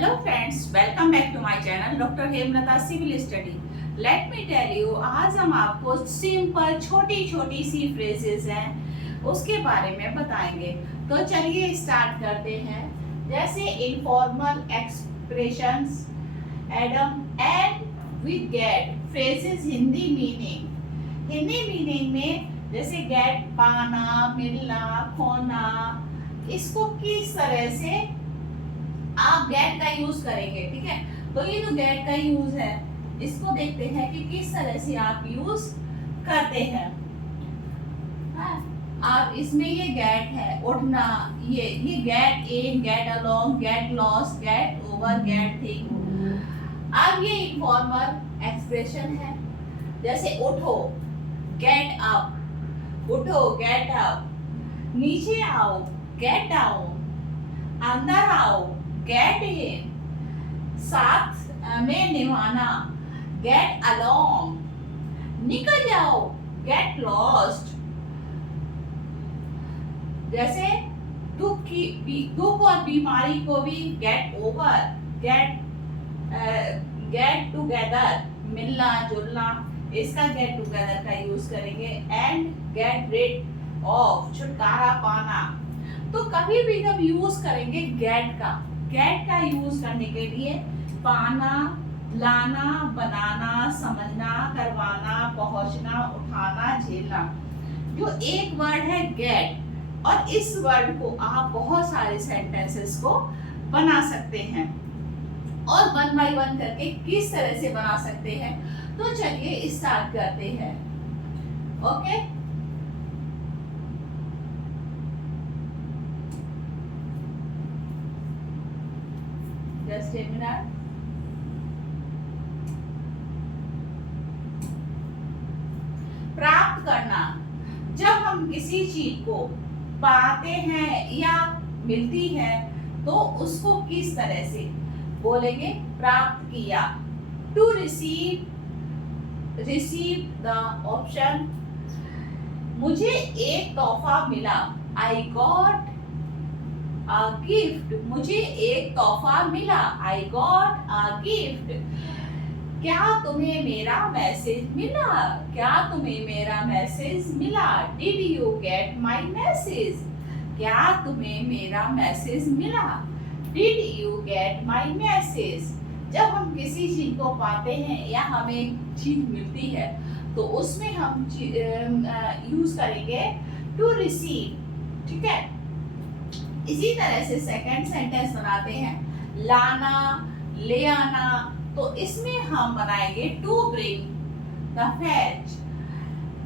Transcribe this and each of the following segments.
Hello friends, welcome back to my channel doctor Hemlata civil study. Let me tell you, आज हम आपको simple छोटी छोटी सी फ्रेजेस हैं उसके बारे में बताएंगे। तो चलिए स्टार्ट करते हैं। जैसे informal expressions, idiom and we get phrases Hindi meaning में जैसे गेट पाना, मिलना, खोना, इसको किस तरह से आप गेट का यूज करेंगे। ठीक है, तो ये जो गेट का यूज है इसको देखते हैं कि किस तरह से आप यूज करते हैं। हाँ, आप इसमें ये गेट है उठना, ये get in, get along, get lost, get over, get thing. अब ये इनफॉर्मल एक्सप्रेशन है। जैसे उठो, गेट अप, उठो गेट अप, नीचे आओ, गेट डाउन, अंदर आओ, गेट इन, साथ में निभाना, गेट अलोंग, निकल जाओ, गेट लॉस्ट। जैसे दुख और बीमारी को भी गेट ओवर, गेट टुगेदर, मिलना जुलना, इसका गेट टुगेदर का यूज करेंगे। एंड गेट रिड ऑफ, छुटकारा पाना। तो कभी भी जब यूज करेंगे गेट का यूज करने के लिए पाना, लाना, बनाना, समझना, करवाना, पहुंचना, उठाना, झेलना, जो एक वर्ड है गेट, और इस वर्ड को आप बहुत सारे सेंटेंसेस को बना सकते हैं। और वन बाय वन करके किस तरह से बना सकते हैं, तो चलिए स्टार्ट करते हैं। Okay, just a minute. प्राप्त करना, जब हम किसी चीज को पाते हैं या मिलती है तो उसको किस तरह से बोलेंगे, प्राप्त किया। टू रिसीव द ऑप्शन, मुझे एक तोहफा मिला, आई गॉट अ गिफ्ट, मुझे एक तोहफा मिला, आई गॉट अ गिफ्ट। क्या तुम्हें मेरा मैसेज मिला, क्या तुम्हें मेरा मैसेज मिला, did you get my message, क्या तुम्हें मेरा मैसेज मिला, did you get my message. जब हम किसी चीज को पाते हैं या हमें एक चीज मिलती है तो उसमें हम यूज करेंगे टू रिसीव। ठीक है, इसी तरह से सेकंड सेंटेंस बनाते हैं, लाना, ले आना, तो इसमें हम बनाएंगे टू ब्रिंग द फैच।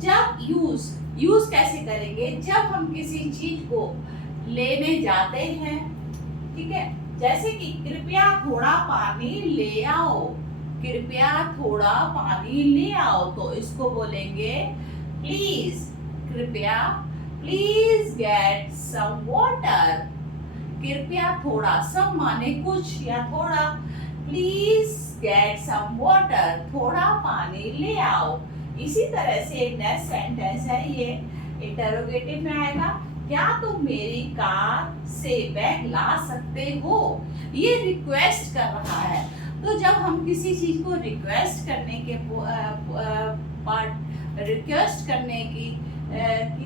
जब यूज कैसे करेंगे, जब हम किसी चीज को लेने जाते हैं, ठीक है, जैसे कि कृपया थोड़ा पानी ले आओ, कृपया थोड़ा पानी ले आओ, तो इसको बोलेंगे प्लीज, कृपया, प्लीज गेट सम वाटर, कृपया थोड़ा, सम माने कुछ या थोड़ा, प्लीज गेट सम वाटर, थोड़ा पानी ले आओ। इसी तरह से नेक्स्ट सेंटेंस है, ये इंटरोगेटिव में आएगा, क्या तुम मेरी कार से बैग ला सकते हो। ये रिक्वेस्ट कर रहा है। तो जब हम किसी चीज को रिक्वेस्ट करने के रिक्वेस्ट करने की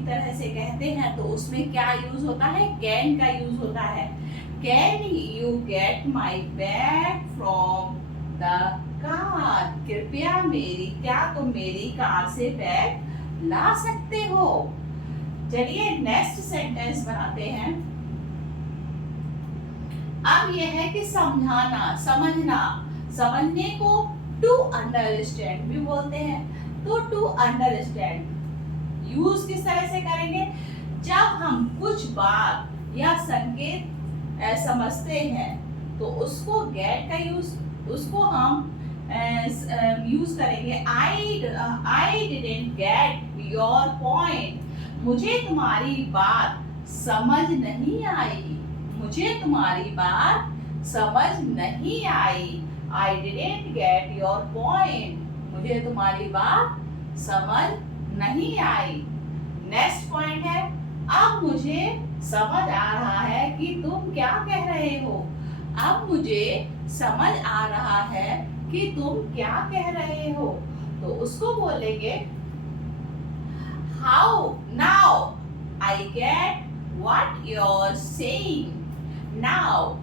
तरह से कहते हैं तो उसमें क्या यूज होता है, कैन का यूज होता है। Can you get my bag from the car, कृपया क्या तुम मेरी कार से बैग ला सकते हो। चलिए नेक्स्ट सेंटेंस बनाते हैं। अब यह है कि समझाना, समझना, समझने को टू अंडरस्टैंड भी बोलते हैं। तो टू अंडरस्टैंड यूज किस तरह से करेंगे, जब हम कुछ बात या संकेत समझते हैं तो उसको गेट का यूज, उसको हम यूज करेंगे। आई डिडंट गेट योर पॉइंट, मुझे तुम्हारी बात समझ नहीं आई, मुझे तुम्हारी बात समझ नहीं आई। I didn't get your point, मुझे तुम्हारी बात समझ नहीं आई। नेक्स्ट पॉइंट है, अब मुझे समझ आ रहा है कि तुम क्या कह रहे हो। अब मुझे समझ आ रहा है कि तुम क्या कह रहे हो। तो उसको बोलेंगे how now I get what you are saying. Now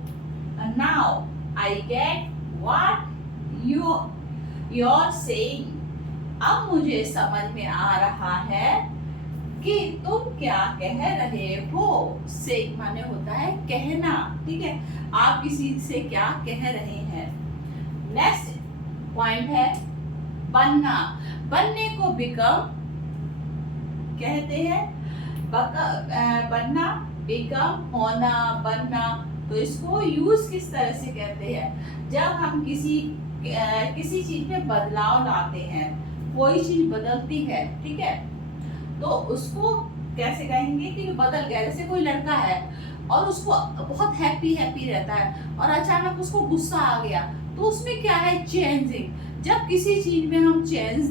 now I get what you are saying. अब मुझे समझ में आ रहा है कि तुम क्या कह रहे हो। से माने होता है कहना, ठीक है, आप किसी से क्या कह रहे हैं। नेक्स्ट पॉइंट है बनना। बनने को बिकम कहते हैं। बनना, बिकम, होना, बनना। तो इसको यूज किस तरह से कहते हैं, जब हम किसी चीज में बदलाव लाते हैं, कोई चीज बदलती है, ठीक है, तो उसको कैसे कहेंगे कि बदल गया। जैसे कोई लड़का है और उसको बहुत हैप्पी रहता है और अचानक उसको गुस्सा आ गया, तो उसमें क्या है, चेंजिंग। जब किसी चीज में हम चेंज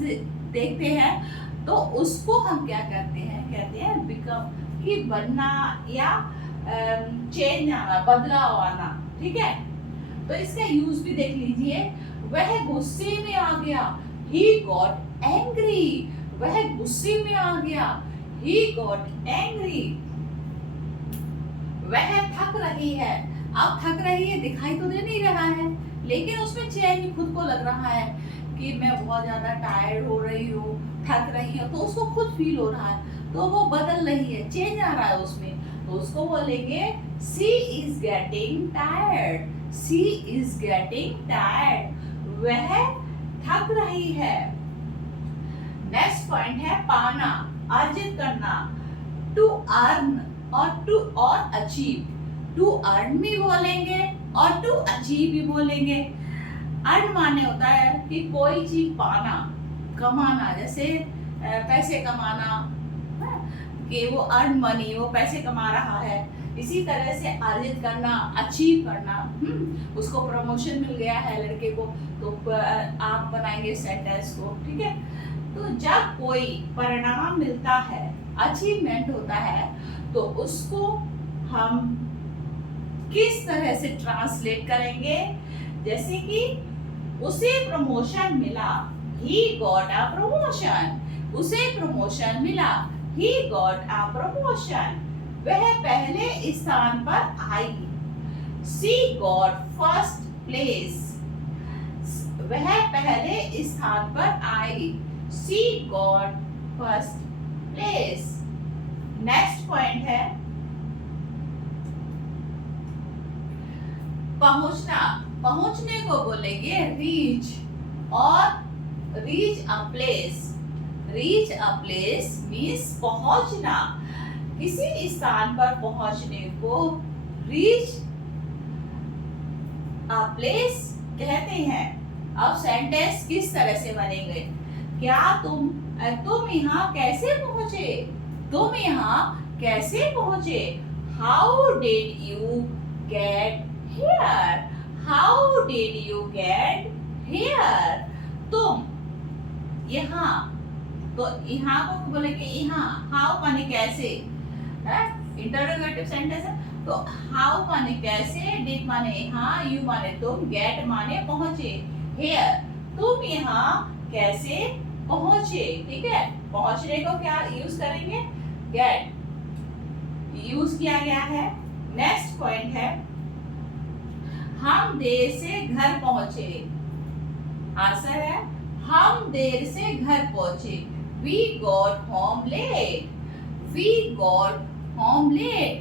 देखते हैं तो उसको हम क्या कहते हैं बिकम, कि बनना या चेंज आना, बदलाव आना, ठीक है। तो इसका यूज भी देख लीजिए। वह गुस्से में आ गया, he got angry। वह गुस्से में आ गया, he got angry। वह थक रही है। अब थक रही है दिखाई तो दे नहीं रहा है, लेकिन उसमें चैन खुद को लग रहा है कि मैं बहुत ज्यादा टायर्ड हो रही हूँ, थक रही हूँ, तो उसको खुद फील हो रहा है, तो वो बदल रही है, चेंज आ रहा है उसमें। तो उसको बोलेंगे she is getting tired। she is getting tired। वह थक रही है। नेक्स्ट पॉइंट है पाना, अर्जित करना। टू अर्न और अचीव। टू अर्न भी बोलेंगे और टू अचीव भी बोलेंगे। अर्न माने होता है कि कोई चीज पाना, कमाना, जैसे पैसे कमाना, कि वो अर्न मनी, वो पैसे कमा रहा है। इसी तरह से अर्जित करना, अचीव करना। उसको प्रमोशन मिल गया है लड़के को, तो आप बनाएंगे सेंटेंस को, ठीक है। तो जब कोई परिणाम मिलता है, अचीवमेंट होता है, तो उसको हम किस तरह से ट्रांसलेट करेंगे। जैसे कि उसे प्रमोशन मिला, he got a promotion। उसे प्रमोशन मिला, he got a promotion। वह पहले स्थान पर आई, she got first place। वह पहले स्थान पर आई, she got first place। Next point है पहुंचना। पहुंचने को बोलेंगे रीच और reach a place. Reach a place means पहुंचना, किसी स्थान पर पहुंचने को रीच अ प्लेस कहते हैं। अब सेंटेंस किस तरह से बनेंगे, क्या तुम यहाँ कैसे पहुंचे, तुम यहाँ कैसे पहुंचे। How did you get here. How did you get here. तुम यहाँ, तो यहाँ को बोलेंगे यहाँ, हाउ माने कैसे, इंटरोगेटिव सेंटेंस है। तो हाउ माने कैसे, डिड माने यहाँ, यू माने तुम, गेट माने पहुंचे, हियर तुम यहाँ कैसे पहुंचे, ठीक है। पहुंचने को क्या यूज करेंगे, गेट यूज किया गया है। नेक्स्ट पॉइंट है हम देर से घर पहुंचे। आंसर है हम देर से घर पहुंचे, we got home late। we got home late।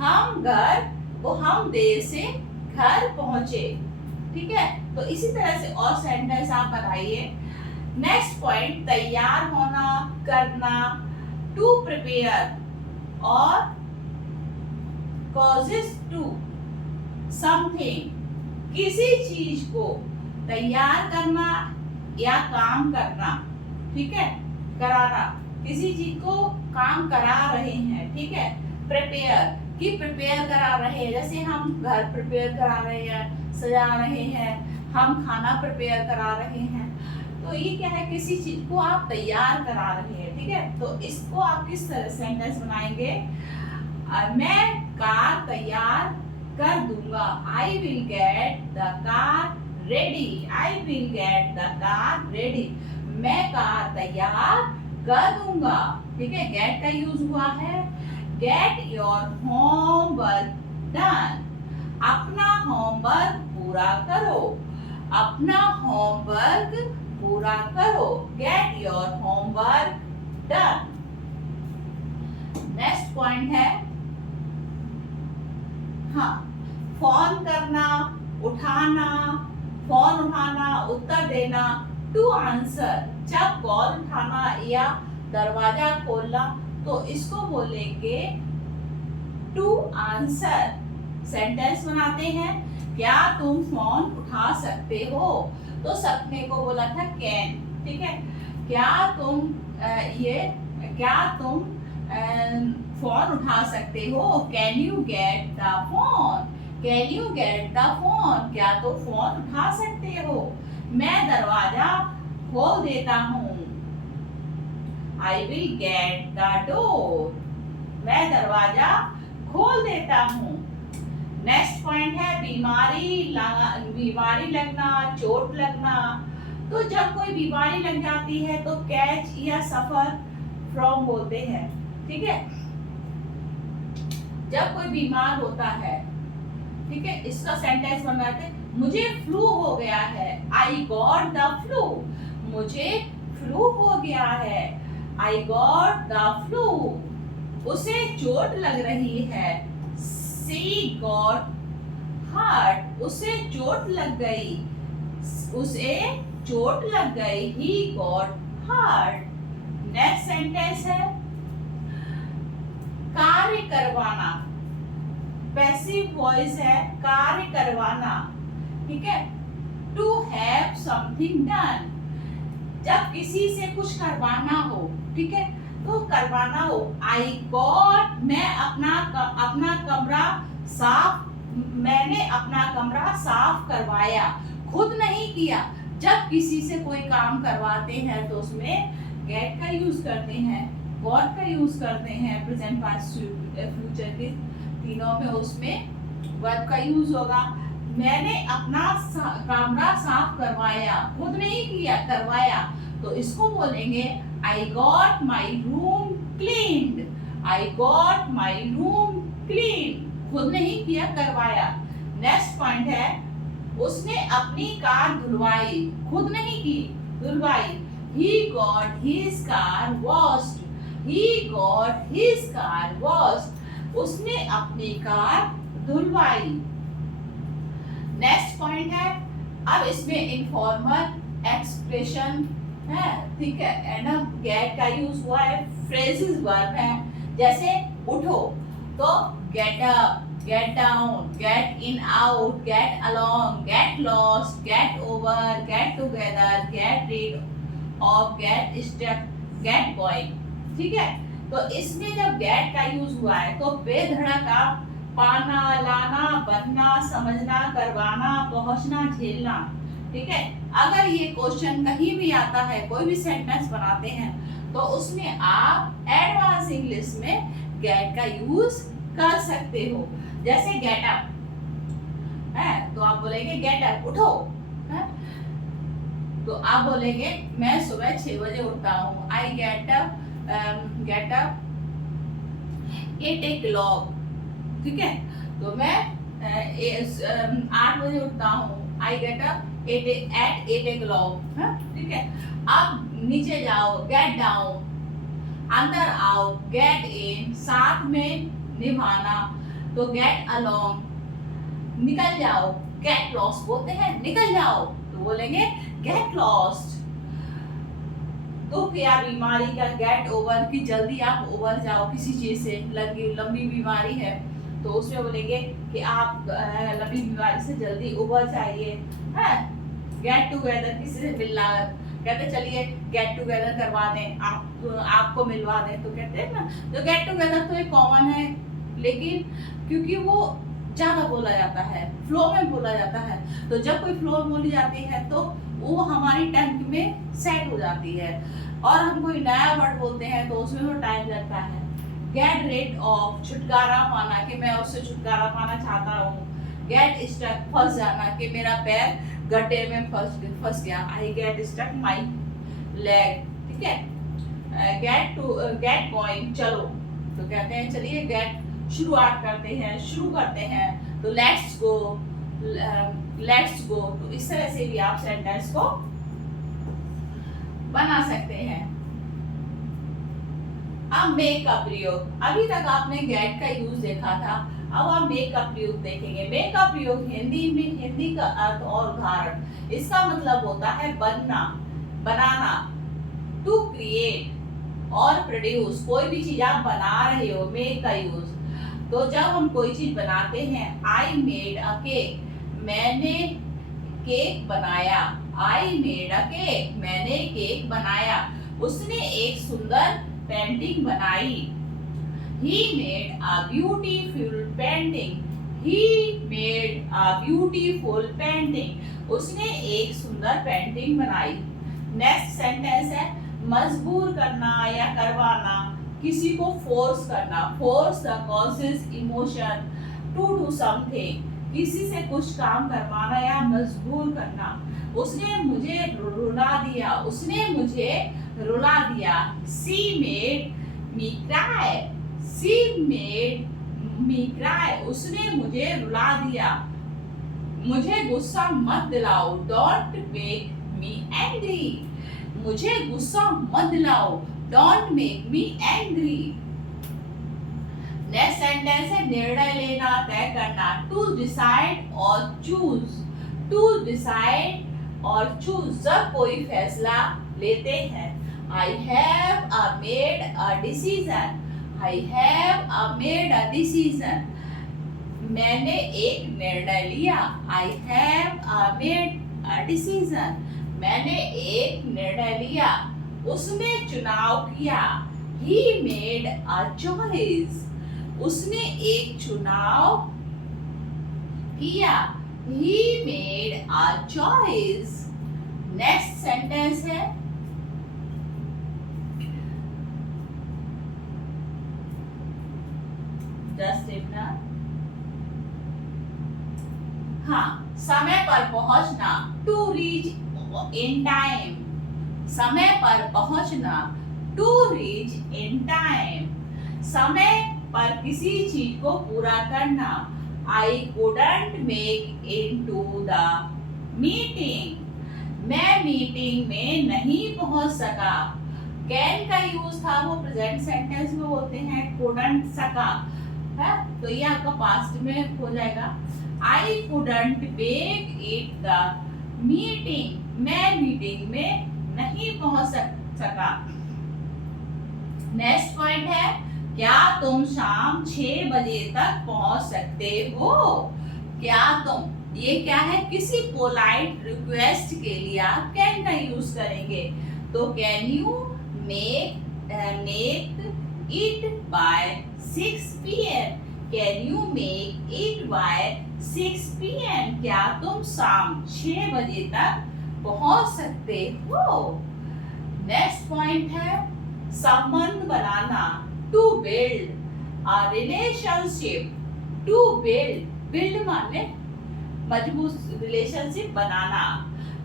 हम देर से घर पहुंचे, ठीक है। तो इसी तरह से और सेंटेंस आप बनाइए। नेक्स्ट पॉइंट तैयार होना, करना। टू प्रिपेयर और causes to something, किसी चीज को तैयार करना या काम करना, ठीक है, कराना, किसी चीज को काम करा रहे हैं, ठीक है। प्रिपेयर कि प्रिपेयर करा रहे हैं, जैसे हम घर प्रिपेयर करा रहे हैं, सजा रहे हैं, हम खाना प्रिपेयर करा रहे हैं। तो ये क्या है, किसी चीज को आप तैयार करा रहे हैं, ठीक है। तो इसको आप किस तरह सेंटेंस बनाएंगे, मैं कार तैयार कर दूंगा। I will get the car ready. I will get the car ready. मैं कार तैयार कर दूंगा। ठीक है, गेट का यूज हुआ है। Get your homework done. अपना होमवर्क पूरा करो। अपना होमवर्क पूरा करो। Get your homework done. Next point है, हाँ, फोन करना, उठाना, फोन उठाना, उत्तर देना। टू आंसर, जब कॉल उठाना या दरवाजा खोलना तो इसको बोलेंगे टू आंसर। सेंटेंस बनाते हैं, क्या तुम फोन उठा सकते हो? तो सकने को बोला था कैन। ठीक है, क्या तुम फोन उठा सकते हो? Can you get the phone? Can you get the phone? क्या तुम फोन उठा सकते हो? मैं दरवाजा खोल देता हूँ। I will get the door. मैं दरवाजा खोल देता हूँ। नेक्स्ट पॉइंट है बीमारी लगना, चोट लगना। तो जब कोई बीमारी लग जाती है तो कैच या सफर फ्रॉम बोलते हैं। ठीक है, जब कोई बीमार होता है, ठीक है, इसका सेंटेंस बनाते हैं, मुझे फ्लू हो गया है। I got the flu. मुझे फ्लू हो गया है। I got the flu. उसे चोट लग रही है। She got hurt. उसे चोट लग गई। उसे चोट लग गई। He got hurt. Next sentence है कार्य करवाना। पैसिव वॉइस है, कार्य करवाना। ठीक है, टू हैव समथिंग डन। जब किसी से कुछ करवाना हो, ठीक है, तो करवाना हो। आई गॉट, मैंने अपना कमरा साफ करवाया। खुद नहीं किया। जब किसी से कोई काम करवाते हैं तो उसमें गेट का यूज करते हैं, गॉट का यूज करते हैं, प्रेजेंट पास्ट फ्यूचर के तीनों में उसमें वर्ब का यूज होगा। मैंने अपना कमरा साफ करवाया। खुद नहीं किया, करवाया। तो इसको बोलेंगे I got my room cleaned. I got my room clean. खुद नहीं किया, करवाया। नेक्स्ट पॉइंट है उसने अपनी कार धुलवाई। खुद नहीं की, धुलवाई। He got his car washed. He got his car washed. उसने अपनी कार धुलवाई। नेक्स्ट पॉइंट है, अब इसमें इनफॉर्मल एक्सप्रेशन है। ठीक है, एंड गेट का यूज हुआ है। फ्रेजेस वर्ब है, जैसे उठो तो get up, get down, get in out, get along, get lost, get over, get together, get rid of, get stuck, get going. ठीक है, तो इसमें जब गेट का यूज हुआ है तो बेधड़क आप पाना, लाना, बनना, समझना, करवाना, पहुंचना, झेलना। ठीक है, अगर ये क्वेश्चन कहीं भी आता है, कोई भी सेंटेंस बनाते हैं तो उसमें आप एडवांस इंग्लिश में गेट का यूज कर सकते हो। जैसे गेट अप है तो आप बोलेंगे गेट अप, उठो है? तो आप बोलेंगे मैं सुबह 6 बजे उठता हूँ। I get up 8 o'clock। ठीक है, तो मैं 8 बजे उठता हूँ। I get up at 8 o'clock। ठीक है, अब नीचे जाओ, गेट डाउन। अंदर आओ, गेट इन। साथ में निभाना तो गेट अलोंग। निकल जाओ, गेट लॉस्ट बोलते हैं, निकल जाओ तो बोलेंगे गेट लॉस्ट। दुख या बीमारी का गेट ओवर, की जल्दी आप ओवर जाओ किसी चीज से। लंबी बीमारी है तो उसमें बोलेंगे कि आप लंबी बीमारी से जल्दी उबर जाइए। है गेट टुगेदर, किसी से मिलना, कहते चलिए गेट टुगेदर करवा दें, आपको मिलवा दें, तो कहते हैं ना। तो गेट टुगेदर तो एक कॉमन है, लेकिन क्योंकि वो ज्यादा बोला जाता है, फ्लो में बोला जाता है, तो जब कोई फ्लो में बोली जाती है तो वो हमारी टंग में सेट हो जाती है। और हम कोई नया वर्ड बोलते हैं तो उसमें थोड़ा टाइम लगता है। गेट रिड ऑफ, छुटकारा पाना कि मैं उससे छुटकारा पाना चाहता हूँ। गेट स्टक, फंस जाना कि मेरा पैर गड्ढे में फंस गया। I get stuck my leg, ठीक है। गेट गोइंग, चलो, तो कहते हैं चलिए गेट शुरुआत करते हैं, शुरू करते हैं, तो लेट्स गो, लेट्स गो। तो इस तरह से भी आप सेंटेंस को बना सकते हैं। अब मेक का प्रयोग, अभी तक आपने गेट का यूज देखा था, अब आप मेक का प्रयोग देखेंगे। मेक का प्रयोग हिंदी में, हिंदी का अर्थ और उदाहरण, इसका मतलब होता है बनना, बनाना, टू क्रिएट और प्रोड्यूस। कोई भी चीज आप बना रहे हो, मेक का यूज। तो जब हम कोई चीज बनाते हैं, आई मेड अ केक, मैंने केक बनाया। आई मेड अ केक, मैंने केक बनाया। उसने एक सुंदर पेंटिंग बनाई। He made a beautiful painting. He made a beautiful painting. उसने एक सुंदर पेंटिंग बनाई। नेक्स्ट सेंटेंस है मजबूर करना या करवाना, किसी को फोर्स करना। Force the causes emotion to do something, किसी से कुछ काम करवाना या मजबूर करना। उसने मुझे रुला दिया, उसने मुझे रुला दिया। She made me cry. She made me cry. उसने मुझे रुला दिया। मुझे गुस्सा मत दिलाओ, don't make me angry. मुझे गुस्सा मत दिलाओ, don't make me angry. Next sentence है निर्णय लेना, तय करना। टू डिसाइड और चूज, टू डिसाइड और चूज, जब कोई फैसला लेते हैं। I have made a decision. I have made a decision. मैंने एक निर्णय लिया। I have made a decision. मैंने एक निर्णय लिया। उसने चुनाव किया। He made a choice. उसने एक चुनाव किया। He made a choice. Next sentence है जस्ट इट ना, हाँ, समय पर पहुंचना, टू रीच इन टाइम। समय पर पहुंचना, टू रीच इन टाइम। समय पर किसी चीज को पूरा करना। I couldn't make it to the meeting, मैं मीटिंग में नहीं पहुंच सका। कैन का यूज था, वो प्रेजेंट सेंटेंस में होते हैं, कुडंट सका है, तो ये आपका पास्ट में हो जाएगा। आई couldn't make it the meeting, मैं मीटिंग में नहीं पहुंच सका। नेक्स्ट पॉइंट है क्या तुम शाम 6 बजे तक पहुंच सकते हो। क्या तुम, ये क्या है, किसी पोलाइट रिक्वेस्ट के लिए आप कैन का यूज करेंगे। तो can you make it by 6 PM, can you make it by 6 PM, क्या तुम शाम 6 बजे तक पहुंच सकते हो। नेक्स्ट पॉइंट है संबंध बनाना, to build a relationship. To build माने मजबूत रिलेशनशिप बनाना,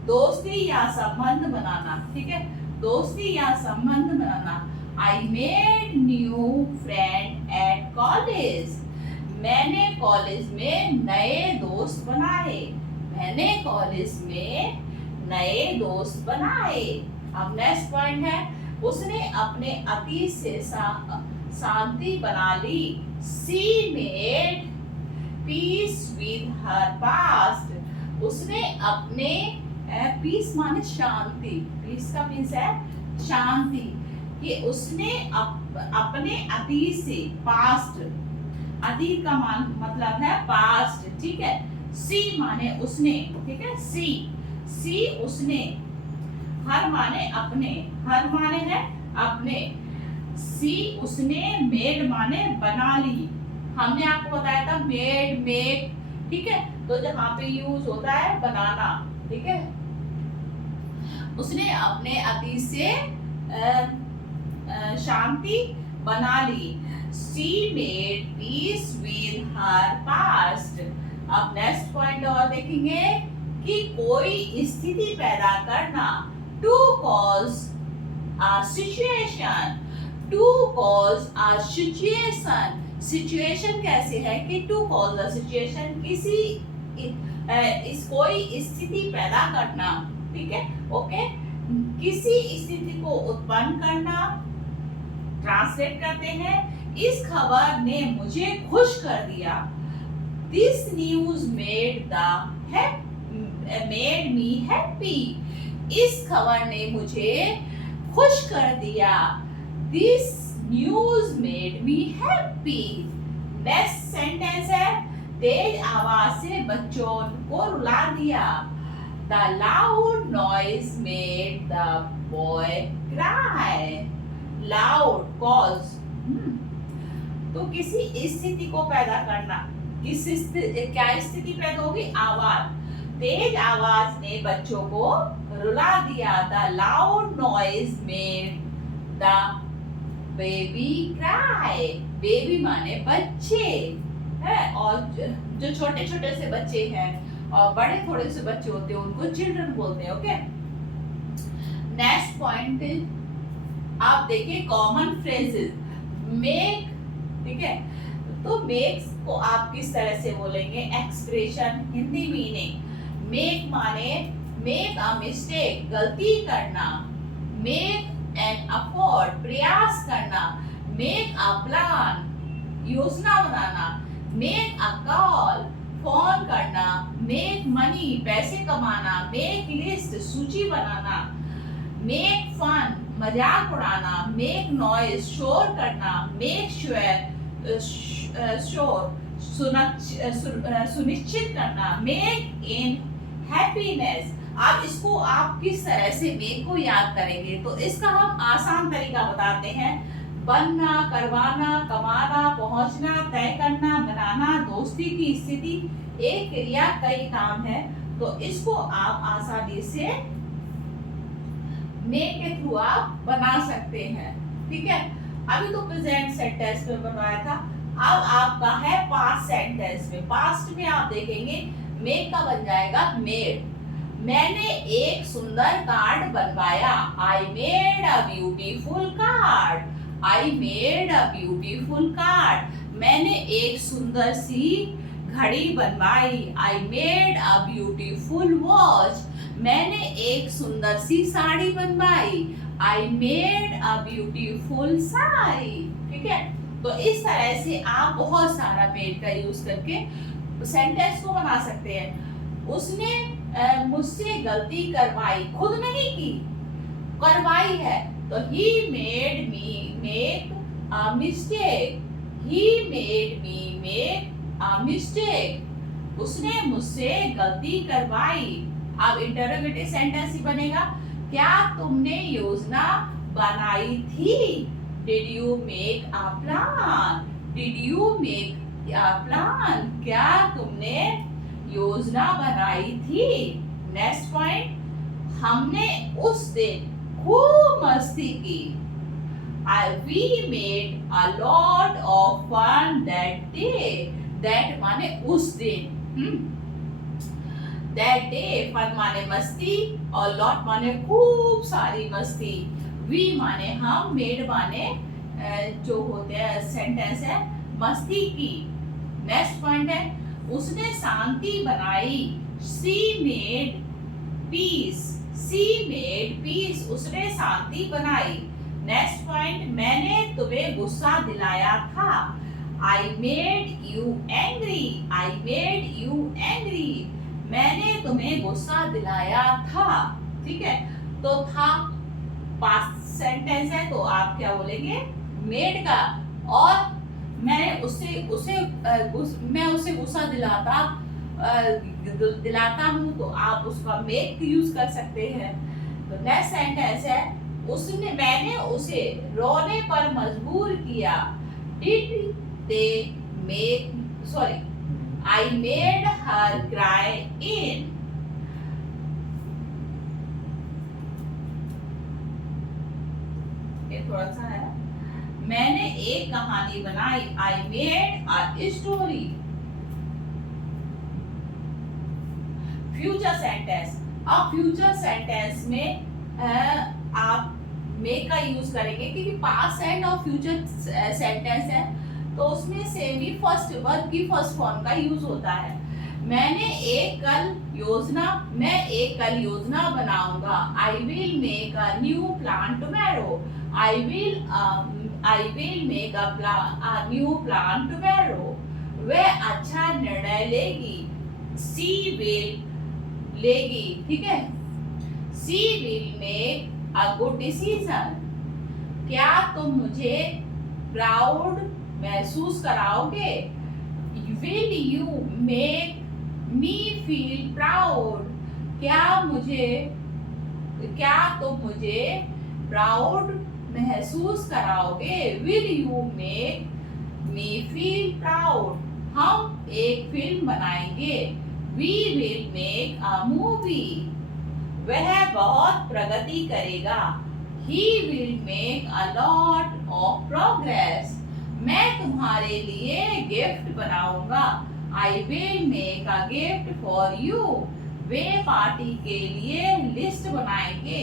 दोस्ती या संबंध बनाना, ठीक है, दोस्ती या संबंध बनाना। I made new friend at college. मैंने कॉलेज में नए दोस्त बनाए। मैंने कॉलेज में नए दोस्त बनाए। अब नेक्स्ट पॉइंट है उसने अपने अतीत से शांति बना ली। She made peace with her past. उसने अपने पीस माने शांति, पीस का मीन्स है शांति, कि उसने अपने अतीत से, पास्ट, अतीत का मतलब है पास्ट, ठीक है। सी माने उसने, ठीक है, सी उसने, हर माने अपने, हर माने है अपने, सी उसने, मेड माने बना ली। हमने आपको बताया था मेड, मेक, ठीक है, तो जहाँ पे यूज होता है बनाना, ठीक है। उसने अपने अतीत से शांति बना ली। She made peace with her past. अब नेक्स्ट पॉइंट और देखेंगे कि कोई स्थिति पैदा करना, to cause a situation, to cause a situation. Situation कैसे है कि टू कॉज अ सिचुएशन, किसी इस कोई स्थिति पैदा करना, ठीक है, ओके, किसी स्थिति को उत्पन्न करना। ट्रांसलेट करते हैं, इस खबर ने मुझे खुश कर दिया। This news made me happy. इस खबर ने मुझे खुश कर दिया। This news made me happy. Next sentence है, तेज आवाज से बच्चों को रुला दिया। The loud noise made the boy cry. Loud cause, तो किसी स्थिति को पैदा करना, क्या स्थिति पैदा होगी? आवाज। तेज आवाज ने बच्चों को रुला दिया। The loud noise made the baby cry. Baby माने बच्चे है, और जो छोटे छोटे से बच्चे हैं और बड़े थोड़े से बच्चे होते हैं उनको चिल्ड्रन बोलते हैं, ओके। नेक्स्ट पॉइंट आप देखिए, कॉमन फ्रेजेस। मेक, ठीक है, तो मेक्स को आप किस तरह से बोलेंगे? Expression, Hindi meaning. मेक माने मेक अ मिस्टेक, गलती करना। मेक एन एफर्ट, प्रयास करना। मेक अ प्लान, योजना बनाना। मेक अ कॉल, फोन करना। मेक मनी, पैसे कमाना। मेक लिस्ट, सूची बनाना। मेक फन, मजाक उड़ाना। मेक नॉइज, शोर करना। मेक श्योर, सुनिश्चित करना। Make in happiness. अब इसको आप किस तरह से मेक को याद करेंगे? तो इसका हम आसान तरीका बताते हैं। बनना, करवाना, कमाना, पहुंचना, तय करना, बनाना, दोस्ती की स्थिति, एक क्रिया कई काम है। तो इसको आप आसानी से मेक के थ्रू आप बना सकते हैं, ठीक है। अभी तो प्रेजेंट सेंटेंस में बनवाया था, अब आपका है पास्ट सेंटेंस में। पास्ट में आप देखेंगे मेक का बन जाएगा मेड। मैंने एक सुंदर कार्ड बनवाया। I made a beautiful card. I made a beautiful card. मैंने एक सुंदर सी घड़ी बनवाई। I made a beautiful watch. मैंने एक सुंदर सी साड़ी बनवाई। I made a beautiful sari, ठीक है। तो इस तरह से आप बहुत सारा मेड का यूज करके सेंटेंस को बना सकते हैं। उसने मुझसे गलती करवाई, खुद नहीं की, करवाई है। तो he made me make a mistake. He made me make a mistake. उसने मुझसे गलती करवाई। अब इंटरोगेटिव सेंटेंस ही बनेगा, क्या तुमने योजना बनाई थी? Did you make a plan? Did you make a plan? क्या तुमने योजना बनाई थी? नेक्स्ट पॉइंट, हमने उस दिन खूब मस्ती की। We made a lot of fun that day. That माने उस दिन, that day fun माने मस्ती और lot माने खूब सारी मस्ती। We माने हम, made माने जो होते हैं सेंटेंस है मस्ती की। नेक्स्ट पॉइंट है, उसने शांति बनाई। She made peace. She made peace. उसने शांति बनाई। नेक्स्ट पॉइंट, मैंने तुम्हें गुस्सा दिलाया था। I made you angry. I made you angry. मैंने तुम्हें गुस्सा दिलाया था, ठीक है। तो था पास्ट सेंटेंस है, तो आप क्या बोलेंगे? मेड का। और मैं उसे गुस्सा दिलाता हूँ, तो आप उसका मेक यूज कर सकते हैं। तो नेक्स्ट सेंटेंस है, मैंने उसे रोने पर मजबूर किया। I made her cry in. ये थोड़ा सा है। मैंने एक कहानी बनाई, I made a story. Future sentence, अब फ्यूचर सेंटेंस में आप मेक का यूज करेंगे क्योंकि पास्ट एंड और फ्यूचर सेंटेंस है, तो उसमें से भी फर्स्ट वर्ब की फर्स्ट फॉर्म का यूज होता है। मैं एक कल योजना बनाऊंगा, I will make a new plan tomorrow. I will make a new plan tomorrow. वह अच्छा निर्णय लेगी, सी विल लेगी, ठीक है। सी will make a good decision. क्या तुम मुझे प्राउड महसूस कराओगे? Will you make me feel proud? क्या तुम मुझे प्राउड महसूस कराओगे? Will you make me feel proud? हम एक फिल्म बनाएंगे, we will make a movie. वह बहुत प्रगति करेगा, he will make a lot of progress. मैं तुम्हारे लिए गिफ्ट बनाऊंगा, I will make a gift for you. वे पार्टी के लिए लिस्ट बनाएंगे,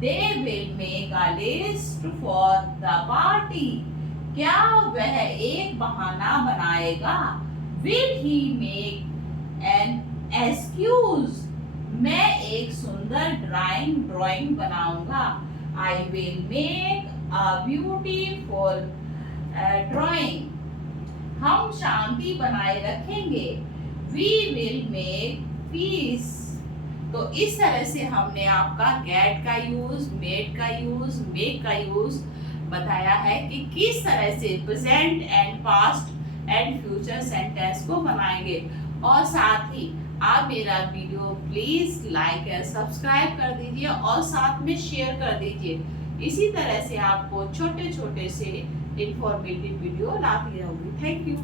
they will make a list for the party. क्या वह एक बहाना बनाएगा, will he make an excuse. मैं एक सुंदर ड्राइंग बनाऊंगा, I will make a beautiful drawing. हम शांति बनाए रखेंगे, वी विल मेक पीस। तो इस तरह से हमने आपका गेट का यूज, मेड का यूज, मेक का यूज बताया है कि किस तरह से present and past and future sentence को बनाएंगे। और साथ ही आप मेरा video please like and subscribe कर दीजिए और साथ में शेयर कर दीजिए। इसी तरह से आपको छोटे छोटे से इंफॉर्मेटिव वीडियो लाती रहूंगी। Thank you.